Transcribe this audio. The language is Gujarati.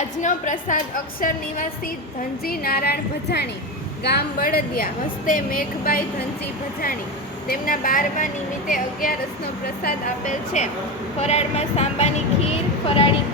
આજનો પ્રસાદ અક્ષર નિવાસી ધનજી નારાયણ ભજાણી, ગામ બળદિયા, હસ્તે મેઘબાઈ ધનજી ભજાણી. તેમના 12મા નિમિત્તે 11રસનો પ્રસાદ આપેલ છે. ફરાળમાં સાંબાની ખીર, ફરાળી